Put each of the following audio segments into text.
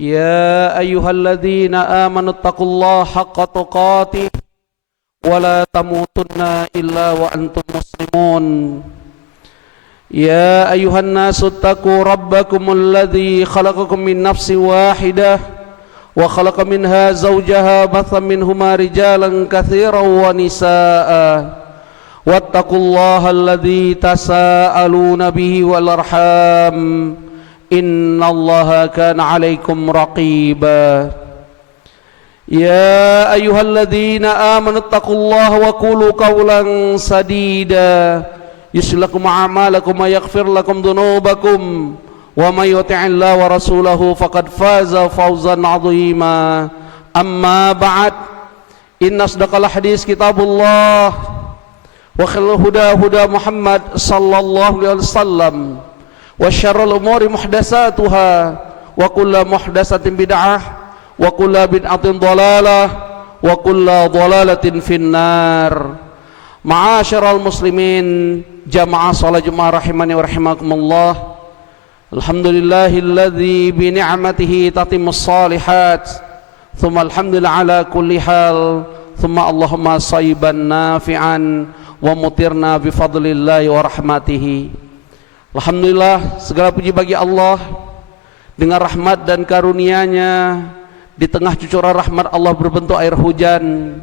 يا أيها الذين آمنوا اتقوا الله حق تقاته ولا تموتن إلا وأنتم مسلمون يا أيها الناس اتقوا ربكم الذي خلقكم من نفس واحدة وخلق منها زوجها بث منهما رجالا كثيرا ونساء واتقوا الله الذي تساءلون به والأرحام إن الله كان عليكم رقيبا يا أيها الذين آمنوا اتقوا الله وقولوا قولا سديدا يصلح لكم أعمالكم ويغفر لكم ذنوبكم ومن يطع الله ورسوله فقد فاز فوزا عظيما أما بعد إن أصدق الحديث كتاب الله وخير الهدى هدى محمد صلى الله عليه وسلم وشر الأمور محدثاتها وكل محدثة بدعة وكل بدعة ضلالة وكل ضلالة في النار. Ma'asyiral muslimin, jamaah salat Jumat rahimani wa rahimakumullah. Alhamdulillahilladzi bi ni'matihi tatimmus shalihat. Tsumma alhamdulillah ala kulli hal. Tsumma Allahumma shayban nafi'an wa mutirna bi fadlillahi wa rahmatihi. Alhamdulillah, segala puji bagi Allah. Dengan rahmat dan karunia-Nya, di tengah cucuran rahmat Allah berbentuk air hujan.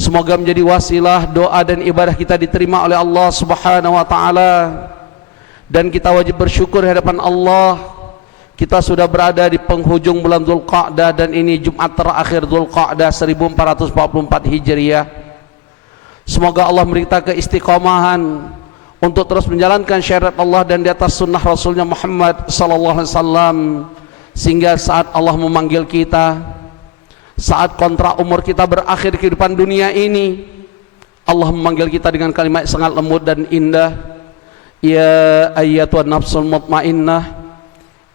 Semoga menjadi wasilah doa dan ibadah kita diterima oleh Allah Subhanahu wa taala. Dan kita wajib bersyukur di hadapan Allah. Kita sudah berada di penghujung bulan Dzulqa'dah dan ini Jumat terakhir Dzulqa'dah 1444 Hijriah. Semoga Allah memberi kita keistiqomahan untuk terus menjalankan syariat Allah dan di atas sunnah Rasulnya Muhammad sallallahu alaihi wasallam, sehingga saat Allah memanggil kita, saat kontrak umur kita berakhir kehidupan dunia ini, Allah memanggil kita dengan kalimat sangat lembut dan indah. Ya ayyatuhan nafsul mutmainnah,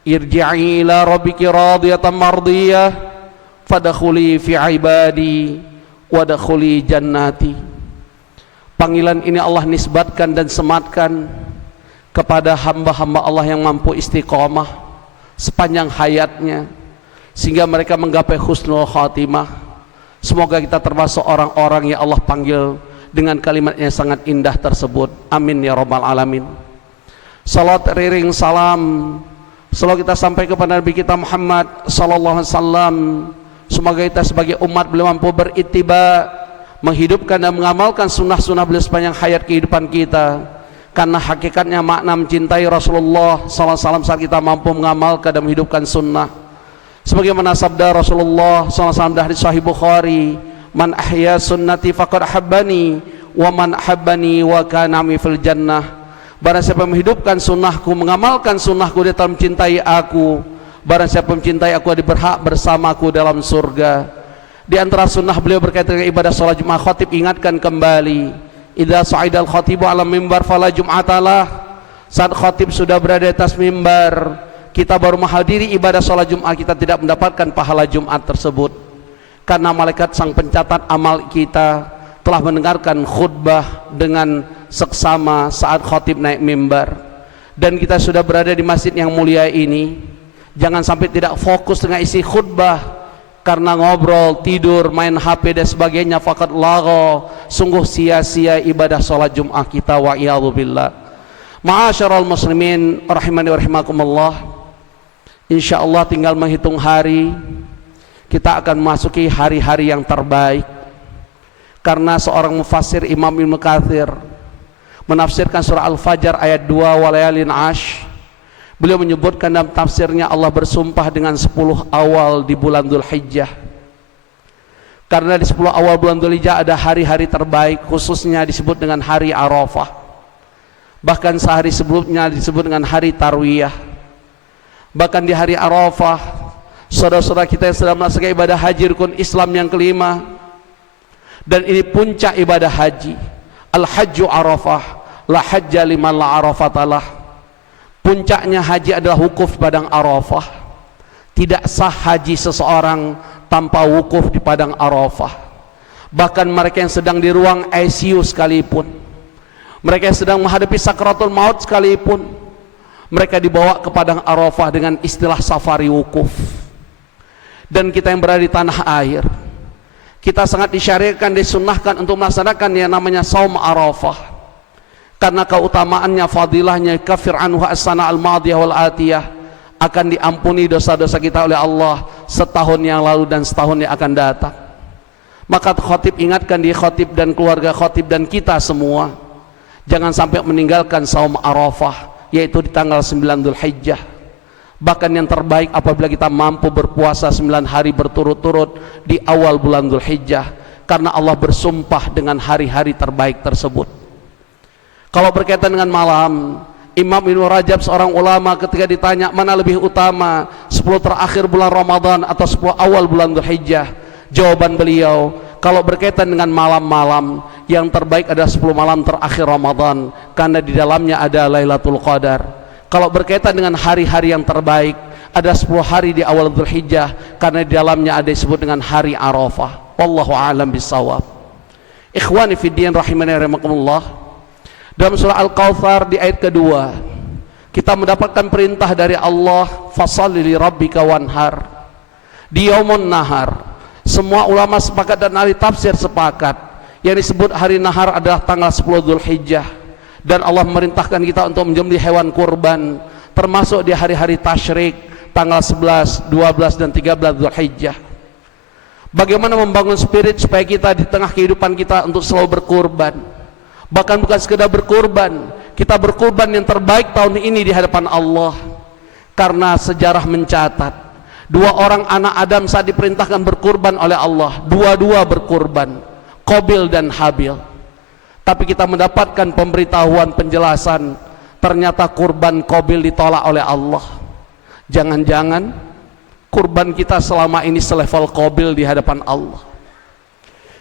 irji'i ila rabbiki radiyatan mardiyah, fadkhuli fi ibadi wadkhuli jannati. Panggilan ini Allah nisbatkan dan sematkan kepada hamba-hamba Allah yang mampu istiqomah sepanjang hayatnya, sehingga mereka menggapai husnul khatimah. Semoga kita termasuk orang-orang yang Allah panggil dengan kalimat yang sangat indah tersebut. Amin ya rabbal alamin. Salat riring salam selalu kita sampai kepada Nabi kita Muhammad sallallahu alaihi wasallam. Semoga kita sebagai umat beliau mampu berittiba, menghidupkan dan mengamalkan sunnah-sunnah beliau sepanjang hayat kehidupan kita, karena hakikatnya makna mencintai Rasulullah sallallahu alaihi wasallam saat kita mampu mengamalkan dan menghidupkan sunnah. Sebagaimana sabda Rasulullah SAW dari Sahih Bukhari, man ahya sunnati faqad ahabbani wa man ahabbani wa kana mi fil jannah. Barang siapa menghidupkan sunnahku, mengamalkan sunnahku, dia telah mencintai aku. Barang siapa mencintai aku, dia berhak bersamaku dalam surga. Di antara sunnah beliau berkaitan dengan ibadah salat Jumat, khatib ingatkan kembali, idza sa'idal khatibu ala mimbar fala jum'atalah. Saat khatib sudah berada di atas mimbar, kita baru menghadiri ibadah sholat Jumat, kita tidak mendapatkan pahala Jumat tersebut, karena malaikat sang pencatat amal kita telah mendengarkan khutbah dengan seksama saat khatib naik mimbar. Dan kita sudah berada di masjid yang mulia ini, jangan sampai tidak fokus dengan isi khutbah karena ngobrol, tidur, main HP dan sebagainya. Faqad lagha, sungguh sia-sia ibadah sholat Jumat kita, wa iyadzubillah. Ma'asyiral muslimin rahimani wa rahimakumullah. InsyaAllah tinggal menghitung hari, kita akan memasuki hari-hari yang terbaik. Karena seorang mufassir Imam Ibnu Katsir menafsirkan surah Al-Fajr ayat 2 walayalin ash, beliau menyebutkan dalam tafsirnya Allah bersumpah dengan 10 awal di bulan Dzulhijjah. Karena di 10 awal bulan Dzulhijjah ada hari-hari terbaik, khususnya disebut dengan hari Arafah. Bahkan sehari sebelumnya disebut dengan hari Tarwiyah. Bahkan di hari Arafah, saudara-saudara kita yang sedang melaksanakan ibadah haji rukun Islam yang kelima, dan ini puncak ibadah haji. Al-hajju Arafah, la hajja liman la arafatalah. Puncaknya haji adalah wukuf di padang Arafah. Tidak sah haji seseorang tanpa wukuf di padang Arafah. Bahkan mereka yang sedang di ruang ICU sekalipun, mereka yang sedang menghadapi sakratul maut sekalipun, mereka dibawa ke padang Arafah dengan istilah safari wukuf. dan kita yang berada di tanah air, kita sangat disyariatkan, disunnahkan untuk melaksanakan yang namanya saum Arafah, karena keutamaannya, fadilahnya, kafir anhu as-sana al-madiyah wal atiyah, akan diampuni dosa-dosa kita oleh Allah setahun yang lalu dan setahun yang akan datang. Maka khotib ingatkan di khotib dan keluarga khotib dan kita semua, jangan sampai meninggalkan saum Arafah, yaitu di tanggal 9 Dzulhijjah. Bahkan yang terbaik apabila kita mampu berpuasa 9 hari berturut-turut di awal bulan Dzulhijjah, karena Allah bersumpah dengan hari-hari terbaik tersebut. Kalau berkaitan dengan malam, Imam Ibnu Rajab, seorang ulama, ketika ditanya mana lebih utama, 10 terakhir bulan Ramadan atau 10 awal bulan Dzulhijjah, jawaban beliau, kalau berkaitan dengan malam-malam, yang terbaik adalah 10 malam terakhir Ramadan, karena di dalamnya ada Lailatul Qadar. Kalau berkaitan dengan hari-hari yang terbaik, ada 10 hari di awal Dzulhijjah, karena di dalamnya ada disebut dengan hari Arafah. Wallahu a'lam bissawab. Ikhwani fiddin rahimani rahimakumullah, dalam surah Al-Kautsar di ayat kedua, kita mendapatkan perintah dari Allah, fasholli li rabbika wanhar. Di yaumun nahar, semua ulama sepakat dan ahli tafsir sepakat, yang disebut hari nahar adalah tanggal 10 Dzulhijjah, dan Allah memerintahkan kita untuk menyembelih hewan kurban, termasuk di hari-hari tasyrik, tanggal 11, 12 dan 13 Dzulhijjah. Bagaimana membangun spirit supaya kita di tengah kehidupan kita untuk selalu berkurban, bahkan bukan sekedar berkurban, kita berkurban yang terbaik tahun ini di hadapan Allah. Karena sejarah mencatat, 2 orang anak Adam saat diperintahkan berkurban oleh Allah, dua-dua berkurban, Qabil dan Habil. Tapi kita mendapatkan pemberitahuan, penjelasan, ternyata kurban Qabil ditolak oleh Allah. Jangan-jangan kurban kita selama ini selevel Qabil di hadapan Allah.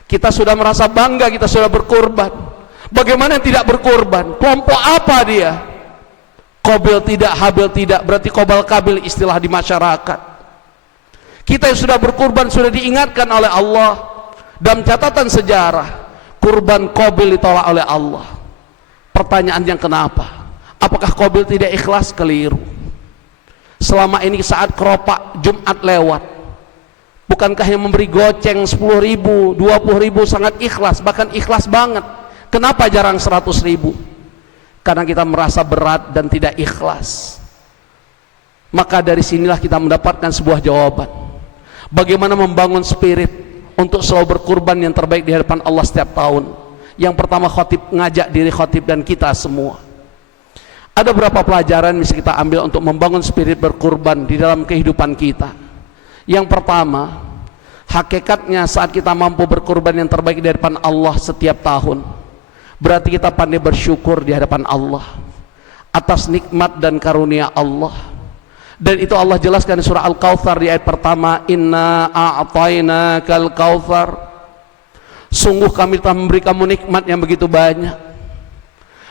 Kita sudah merasa bangga, kita sudah berkurban. Bagaimana yang tidak berkurban? Kelompok apa dia? Qabil tidak, Habil tidak, berarti Qabil Qabil istilah di masyarakat. Kita yang sudah berkurban sudah diingatkan oleh Allah. Dalam catatan sejarah, kurban Qabil ditolak oleh Allah. Pertanyaannya kenapa? Apakah Qabil tidak ikhlas? Keliru. Selama ini saat keropak Jumat lewat, bukankah yang memberi goceng 10.000, 20.000 sangat ikhlas, bahkan ikhlas banget? Kenapa jarang 100.000? Karena kita merasa berat dan tidak ikhlas. Maka dari sinilah kita mendapatkan sebuah jawaban, bagaimana membangun spirit untuk selalu berkurban yang terbaik di hadapan Allah setiap tahun. Yang pertama, khotib ngajak diri khotib dan kita semua. Ada beberapa pelajaran yang bisa kita ambil untuk membangun spirit berkurban di dalam kehidupan kita. Yang pertama, hakikatnya saat kita mampu berkurban yang terbaik di hadapan Allah setiap tahun, berarti kita pandai bersyukur di hadapan Allah atas nikmat dan karunia Allah. Dan itu Allah jelaskan di surah Al-Kautsar di ayat pertama, inna a'tainakal kautsar, sungguh kami telah memberi kamu nikmat yang begitu banyak.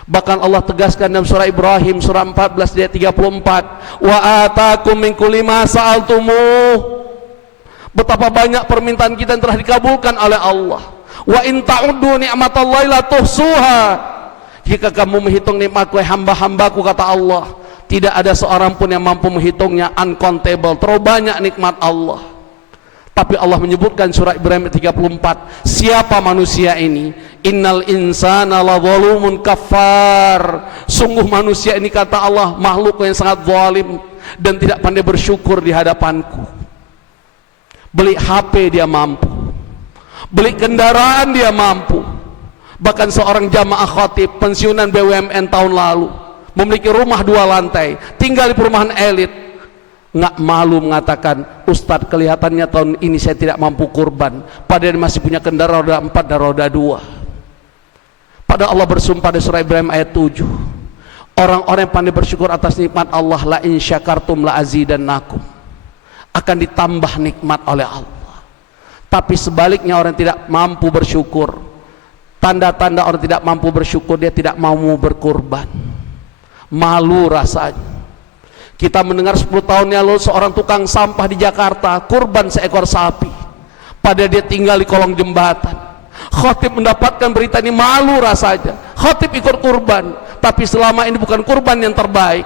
Bahkan Allah tegaskan dalam surah Ibrahim surah 14 ayat 34, wa atakum min kulli ma sa'altumuh, betapa banyak permintaan kita yang telah dikabulkan oleh Allah. Wa in ta'uddu ni'matallahi la tuhsuha, jika kamu menghitung nikmatku hamba-hambaku, kata Allah, tidak ada seorang pun yang mampu menghitungnya, uncountable, terlalu banyak nikmat Allah. Tapi Allah menyebutkan surah Ibrahim 34, siapa manusia ini? Innal insana la zalumun kafar, sungguh manusia ini, kata Allah, makhluk yang sangat zalim dan tidak pandai bersyukur di hadapanku. Beli HP dia mampu, beli kendaraan dia mampu. Bahkan seorang jamaah khatib pensiunan BUMN tahun lalu memiliki rumah 2 lantai, tinggal di perumahan elit, nggak malu mengatakan, Ustadz, kelihatannya tahun ini saya tidak mampu kurban, padahal masih punya kendaraan roda 4 dan roda 2. Pada Allah bersumpah di surah Ibrahim ayat 7, orang-orang yang pandai bersyukur atas nikmat Allah, la in syakartum la azidannakum, akan ditambah nikmat oleh Allah. Tapi sebaliknya, orang yang tidak mampu bersyukur, tanda-tanda orang tidak mampu bersyukur, dia tidak mau berkurban, malu rasanya. Kita mendengar 10 tahun yang lalu seorang tukang sampah di Jakarta kurban seekor sapi, padahal dia tinggal di kolong jembatan. Khotib mendapatkan berita ini, malu rasanya. Khotib ikut kurban, tapi selama ini bukan kurban yang terbaik.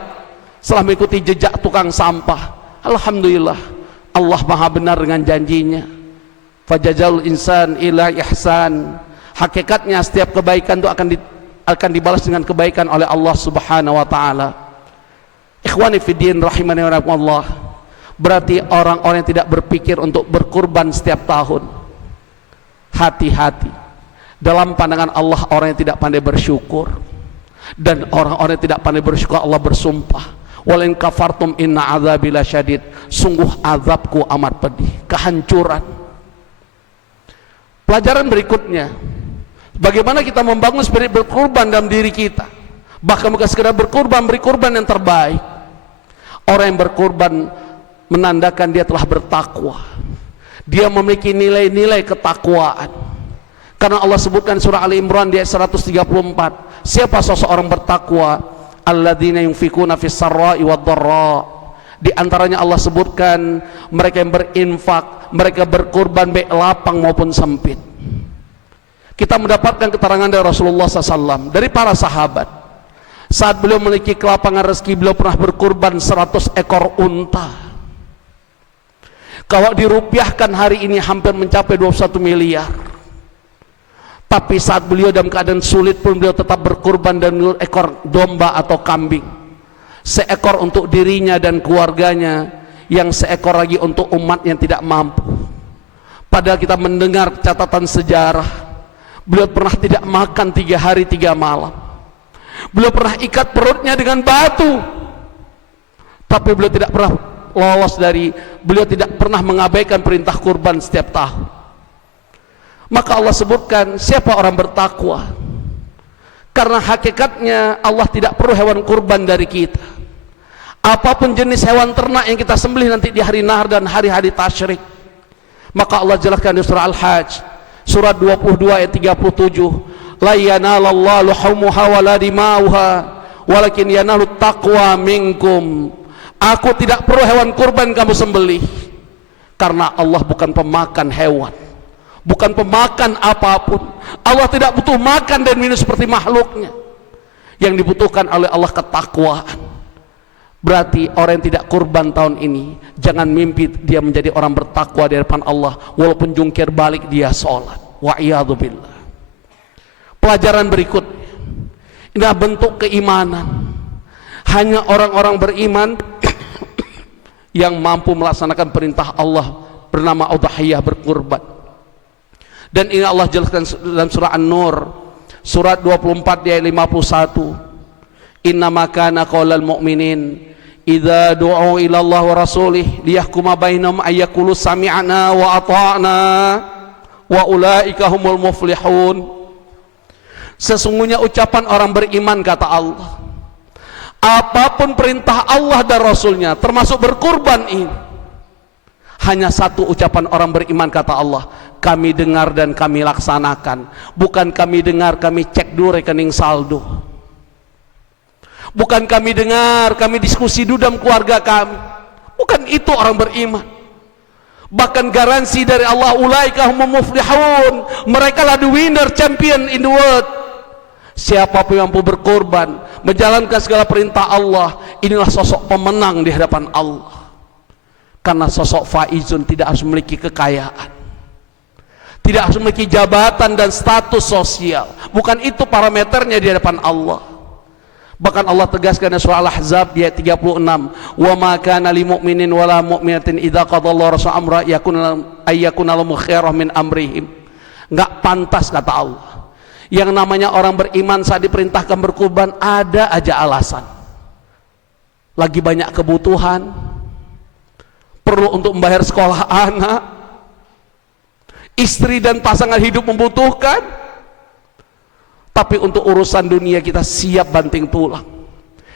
Setelah mengikuti jejak tukang sampah, alhamdulillah Allah maha benar dengan janjinya. Fajazal insan ila ihsan. Hakikatnya setiap kebaikan itu akan dibalas dengan kebaikan oleh Allah Subhanahu wa taala. Ikhwani fiddin rahimani wa rahimakumullah. Berarti orang-orang yang tidak berpikir untuk berkurban setiap tahun, hati-hati. Dalam pandangan Allah orang yang tidak pandai bersyukur. Dan orang-orang yang tidak pandai bersyukur, Allah bersumpah, walain kafartum inna azabi lasyadid. Sungguh azabku amat pedih, kehancuran. Pelajaran berikutnya, bagaimana kita membangun spirit berkurban dalam diri kita. Bahkan bukan sekedar berkurban, beri kurban yang terbaik. Orang yang berkurban menandakan dia telah bertakwa. Dia memiliki nilai-nilai ketakwaan. Karena Allah sebutkan surah Ali Imran di ayat 134, siapa seseorang bertakwa, alladzina yunfikuna fis sarra'i wad dharra. Di antaranya Allah sebutkan mereka yang berinfak, mereka berkurban baik lapang maupun sempit. Kita mendapatkan keterangan dari Rasulullah SAW, dari para sahabat. Saat beliau memiliki kelapangan rezeki, beliau pernah berkurban 100 ekor unta. Kalau dirupiahkan hari ini hampir mencapai 21 miliar. Tapi saat beliau dalam keadaan sulit pun beliau tetap berkurban dan ekor domba atau kambing. Seekor untuk dirinya dan keluarganya, yang seekor lagi untuk umat yang tidak mampu. Padahal kita mendengar catatan sejarah, beliau pernah tidak makan 3 hari 3 malam. Beliau pernah ikat perutnya dengan batu. Tapi beliau tidak pernah beliau tidak pernah mengabaikan perintah kurban setiap tahun. Maka Allah sebutkan siapa orang bertakwa, karena hakikatnya Allah tidak perlu hewan kurban dari kita. Apapun jenis hewan ternak yang kita sembelih nanti di hari nahar dan hari-hari tasyrik. Maka Allah jelaskan di surah Al-Hajj surat 22 ayat 37, la yanalallahu luhumuha wala dimauha walakin yanalut taqwa minkum. Aku tidak perlu hewan kurban kamu sembelih, karena Allah bukan pemakan hewan, bukan pemakan apapun. Allah tidak butuh makan dan minum seperti makhluknya. Yang dibutuhkan oleh Allah ketakwaan. Berarti orang yang tidak kurban tahun ini, jangan mimpi dia menjadi orang bertakwa di hadapan Allah walaupun jungkir balik dia sholat. Wa'iyadzubillah. Pelajaran berikutnya, inilah bentuk keimanan. Hanya orang-orang beriman yang mampu melaksanakan perintah Allah bernama udhiyah, berkurban. Dan ini Allah jelaskan dalam surah An-Nur surat 24 ayat 51, innama kana qaulal mu'minin idza du'u ila Allah wa rasulih liyahkuma bainahum ayyaqulu sami'na wa ata'na wa ulaika humul muflihun. Sesungguhnya ucapan orang beriman, kata Allah, apapun perintah Allah dan Rasulnya termasuk berkurban ini, hanya satu ucapan orang beriman, kata Allah, kami dengar dan kami laksanakan. Bukan kami dengar kami cek dulu rekening saldo, bukan kami dengar kami diskusi dulu dalam keluarga kami. Bukan itu orang beriman. Bahkan garansi dari Allah, ulaika humul muflihun, mereka lah the winner, champion in the world. Siapapun yang mampu berkorban menjalankan segala perintah Allah, inilah sosok pemenang di hadapan Allah. Karena sosok faizun tidak harus memiliki kekayaan, tidak harus memiliki jabatan dan status sosial. Bukan itu parameternya di hadapan Allah. Bahkan Allah tegaskan dalam surah Al-Ahzab di ayat 36, wa ma kana lil mu'minin wala mu'minatin idza qadallahu rasul amra yakuna lahum khairah min amrihim. Enggak pantas, kata Allah, yang namanya orang beriman saat diperintahkan berkurban ada aja alasan. Lagi banyak kebutuhan, perlu untuk membayar sekolah anak, istri dan pasangan hidup membutuhkan. Tapi untuk urusan dunia kita siap banting tulang,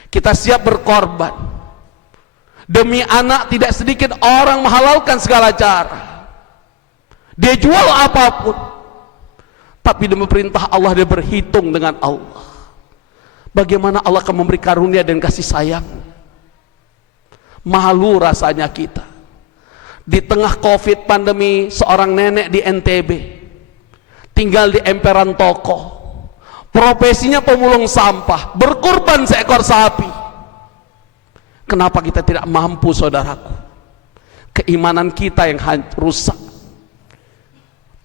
kita siap berkorban. Demi anak tidak sedikit orang menghalalkan segala cara, dia jual apapun. Tapi demi perintah Allah dia berhitung dengan Allah. Bagaimana Allah akan memberi karunia dan kasih sayang. Malu rasanya kita di tengah COVID pandemi, seorang nenek di NTB tinggal di emperan toko, profesinya pemulung sampah, berkurban seekor sapi. Kenapa kita tidak mampu, saudaraku? keimanan kita yang rusak,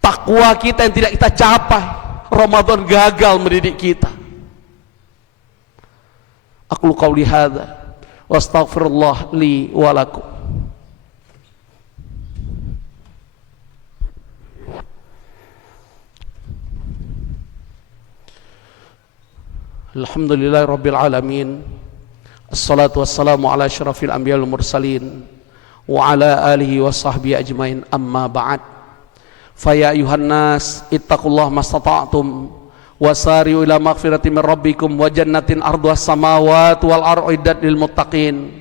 takwa kita yang tidak kita capai. Ramadan gagal mendidik kita. Aku qauli hadza wa astaghfirullah li wa lakum. Alhamdulillahi rabbil alamin. Assalatu wassalamu ala asyrafil anbiya wal mursalin wa ala alihi wa sahbihi ajmain, amma ba'd. Fa ya ayuhan nas ittaqullaha mastata'tum wasari'u ila maghfiratin min rabbikum wa jannatin arduhas samawati wal ardu iddat lil muttaqin.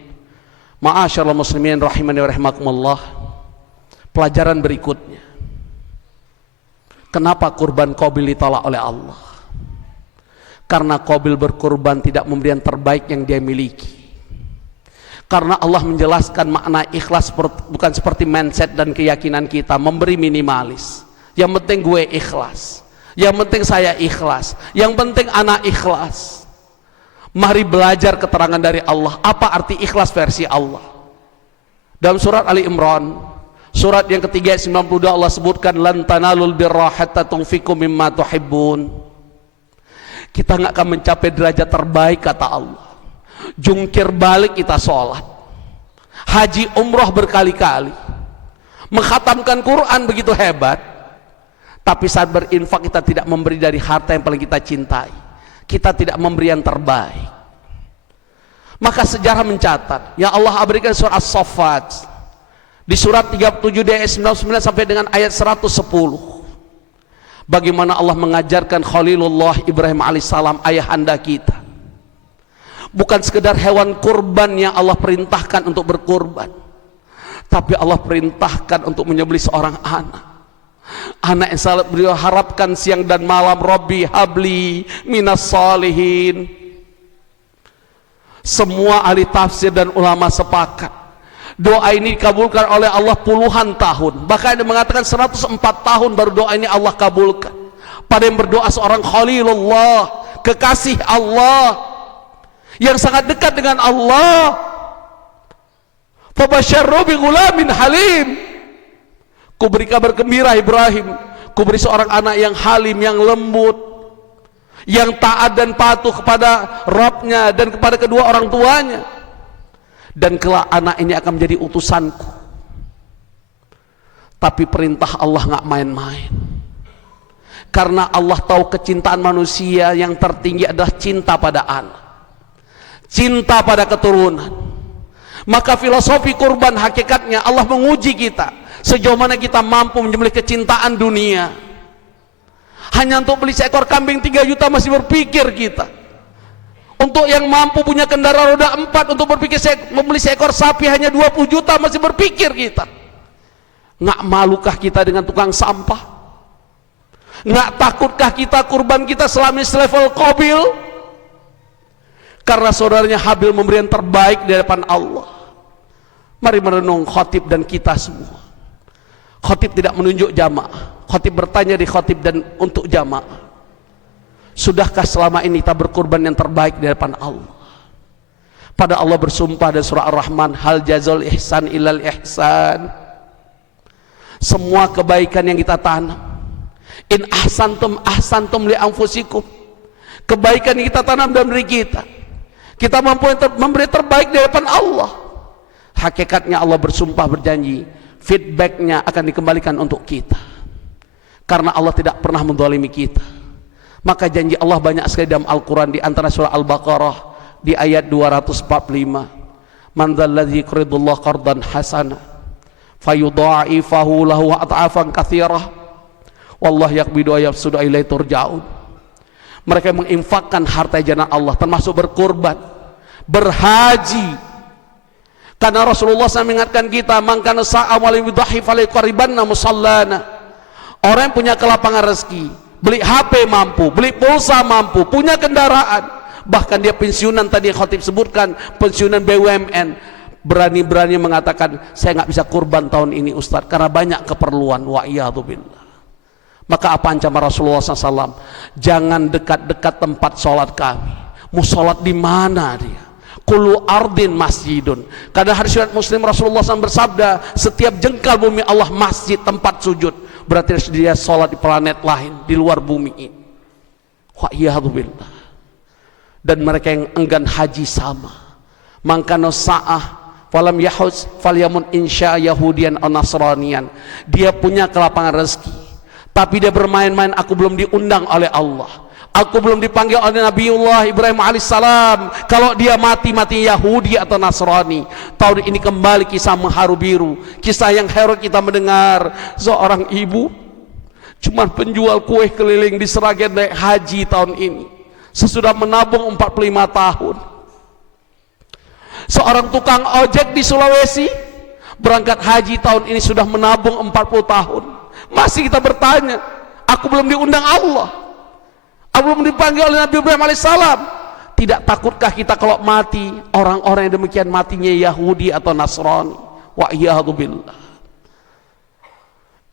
Ma'asyiral muslimin rahimani wa rahimakumullah. Pelajaran berikutnya, kenapa kurban Qabil ditolak oleh Allah? Karena Qabil berkurban tidak memberi yang terbaik yang dia miliki. Karena Allah menjelaskan makna ikhlas bukan seperti mindset dan keyakinan kita memberi minimalis. Yang penting gue ikhlas, yang penting saya ikhlas, yang penting anak ikhlas. Mari belajar keterangan dari Allah, apa arti ikhlas versi Allah. Dalam surat Ali Imran, surat yang ketiga 92, Allah sebutkan lan tanalul birra hatta tunfiqu mimma tuhibbun. Kita nggak akan mencapai derajat terbaik kata Allah. Jungkir balik kita sholat, haji umroh berkali-kali, menghatamkan Quran begitu hebat, tapi saat berinfak kita tidak memberi dari harta yang paling kita cintai. Kita tidak memberi yang terbaik. Maka sejarah mencatat, ya Allah berikan surat As-Saffat di surat 37 ayat 99 sampai dengan ayat 110. Bagaimana Allah mengajarkan Khalilullah Ibrahim alaihissalam, ayahanda kita, bukan sekedar hewan kurban yang Allah perintahkan untuk berkurban, tapi Allah perintahkan untuk menyembelih seorang anak yang sangat beliau harapkan siang dan malam. Rabbi habli minas salihin. Semua ahli tafsir dan ulama sepakat doa ini dikabulkan oleh Allah puluhan tahun, bahkan ada mengatakan 104 tahun baru doa ini Allah kabulkan pada yang berdoa seorang Khalilullah, kekasih Allah yang sangat dekat dengan Allah. Fabasyarru bi ghulamin halim. Kuberi kabar gembira Ibrahim, kuberi seorang anak yang halim, yang lembut, yang taat dan patuh kepada Rabbnya dan kepada kedua orang tuanya. Dan kelak anak ini akan menjadi utusanku. Tapi perintah Allah nggak main-main. Karena Allah tahu kecintaan manusia yang tertinggi adalah cinta pada anak, cinta pada keturunan. Maka filosofi kurban hakikatnya Allah menguji kita sejauh mana kita mampu menyembelih kecintaan dunia. Hanya untuk beli seekor kambing 3 juta masih berpikir kita. Untuk yang mampu punya kendaraan roda 4 untuk berpikir membeli seekor sapi hanya 20 juta masih berpikir kita. Nggak malukah kita dengan tukang sampah? Nggak takutkah kita kurban kita selama selevel Qabil? Karena saudaranya Habil memberi yang terbaik di hadapan Allah. Mari merenung khotib dan kita semua. Khotib tidak menunjuk jamaah, khotib bertanya di khotib dan untuk jamaah. Sudahkah selama ini kita berkurban yang terbaik di hadapan Allah? Pada Allah bersumpah dalam surah Ar-Rahman, hal jazal ihsan ilal ihsan. Semua kebaikan yang kita tanam, in ahsantum li anfusikum. Kebaikan yang kita tanam dalam diri kita, kita mampu memberi terbaik di hadapan Allah. Hakikatnya Allah bersumpah berjanji, feedbacknya akan dikembalikan untuk kita. Karena Allah tidak pernah menzalimi kita. Maka janji Allah banyak sekali dalam Al-Quran, di antara surah Al-Baqarah di ayat 245. Man dzalladzi yuqridullah qardan hasana fayudha'ifahu lahu at'afan katsirah wallahu yaqbidu wa yabsutu ilaihi turja'un. Mereka yang menginfakkan harta jalan Allah, termasuk berkurban, berhaji. Karena Rasulullah SAW mengingatkan kita, man kana sa'a wa lam yudhi falyaqribanna musallana. Orang yang punya kelapangan rezeki, beli HP mampu, beli pulsa mampu, punya kendaraan, bahkan dia pensiunan, tadi khotib sebutkan pensiunan BUMN, berani-berani mengatakan saya nggak bisa kurban tahun ini Ustadz karena banyak keperluan. Wa'iyadzubillah. Maka apa ancaman Rasulullah SAW? Jangan dekat-dekat tempat sholat kami. Mau sholat di mana dia? Kullu ardin masjidun. Karena hadis riwayat Muslim Rasulullah SAW bersabda, setiap jengkal bumi Allah masjid, tempat sujud. Berarti dia sholat di planet lain, di luar bumi ini. Wa iyadzu billah. Dan mereka yang enggan haji sama. Mangkano sa'ah falam yahuj falyamun insya yahudian atau nasranian. Dia punya kelapangan rezeki, tapi dia bermain-main. Aku belum diundang oleh Allah, aku belum dipanggil oleh Nabiullah Ibrahim alaihissalam. Kalau dia mati Yahudi atau Nasrani. Tahun ini kembali kisah mengharu biru, kisah yang heroik kita mendengar. Seorang ibu cuma penjual kue keliling di Sragen naik haji tahun ini, sesudah menabung 45 tahun. Seorang tukang ojek di Sulawesi berangkat haji tahun ini sudah menabung 40 tahun. Masih kita bertanya, aku belum diundang Allah, aku belum dipanggil oleh Nabi Ibrahim alaihissalam. Tidak takutkah kita kalau mati orang-orang yang demikian matinya Yahudi atau Nasrani? Wa iyadzu billah.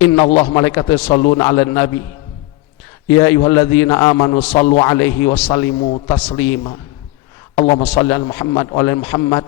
Innallaha malaikatahu yusholluna 'alan nabi ya ayyuhalladzina amanu shallu 'alaihi wa sallimu taslima. Allahumma shalli ala Muhammad wa ala Muhammad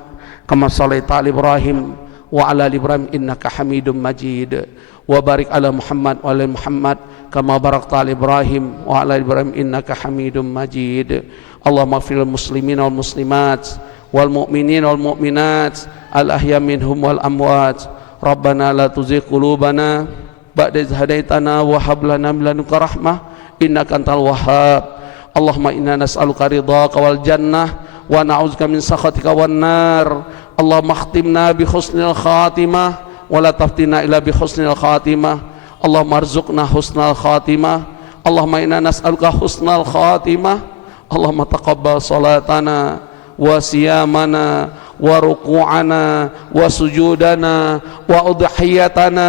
kama shallaita ala Ibrahim wa ala ali Ibrahim innaka Hamidum Majid. Wa barik ala Muhammad wa ala Muhammad kama barakta ala Ibrahim wa ala ali Ibrahim innaka Hamidum Majid. Allahumma ighfir lil muslimin wal muslimat wal mu'minin wal mu'minat al ahya minhum wal amwat. Rabbana la tuzigh qulubana ba'da idh hadaitana wa hab lana min ladunka rahmah innaka antal wahhab. Allahumma inna nas'aluka ridhaka wal jannah wa na'udzubika min sakhatika wan nar. Allahumma khtimna bi husnil khatimah wa la taftina illa bi husnil khatimah. Allahumma arzuqna husnal khatimah. Allahumma inna nas'aluka husnal khatimah. Allahumma taqabbal salatana wa siyamana wa ruku'ana wa sujudana wa udhiyatana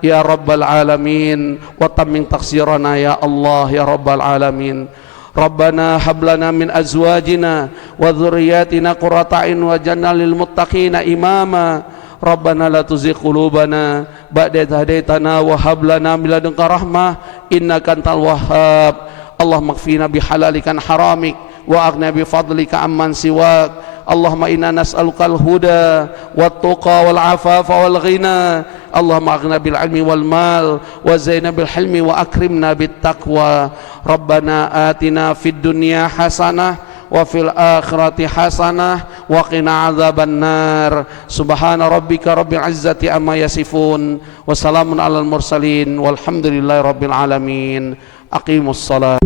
ya rabbal alamin wa tammim taqsirana ya Allah ya rabbal alamin. Rabbana hablana min azwajina wa dhurriyyatina qurrata a'yun waj'alna lil muttaqina imama. Rabbana la tuzigh qulubana ba'da idh hadaitana wa hab lana min ladunka rahmah innaka antal wahhab. Allahumma kfina bihalalika an haramik wa aghna bi fadlika amman siwak. Allahumma inna nas'aluka al-huda wat-tuqa wal-afafa wal-ghina. Allahumma aghna bil ilmi wal mal wa zaina bil hilmi wa akrimna bit taqwa. Rabbana atina fid dunya hasanah wa fil akhirati hasanah wa qina adzaban nar. Subhana rabbika rabbil izzati amma yasifun wa salamun alal mursalin walhamdulillahi rabbil alamin. Aqimus salat.